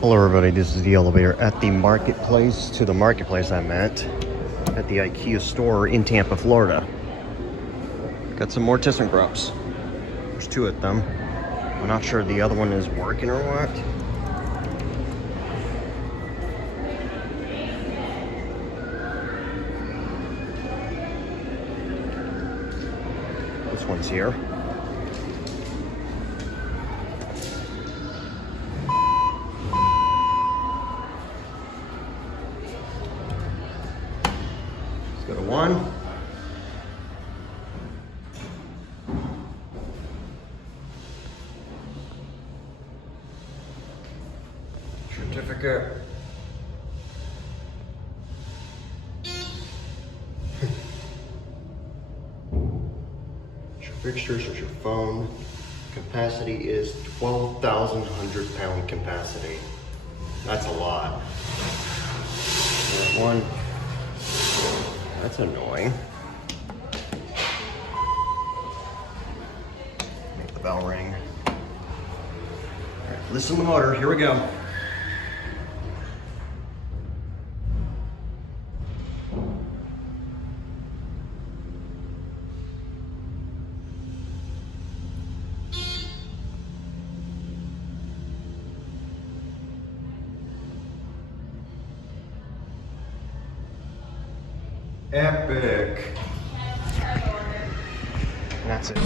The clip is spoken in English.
Hello everybody, this is the elevator at the marketplace. To the marketplace I meant at the IKEA store in Tampa, Florida. Got some more Thyssenkrupps. There's two of them. I'm not sure the other one is working or what. This one's here. Let's go to one. Certificate. Your fixtures or your phone. Capacity is 12,100 pound capacity. That's a lot. That one. That's annoying. Make the bell ring. All right, listen to the motor. Here we go. Epic. And that's it.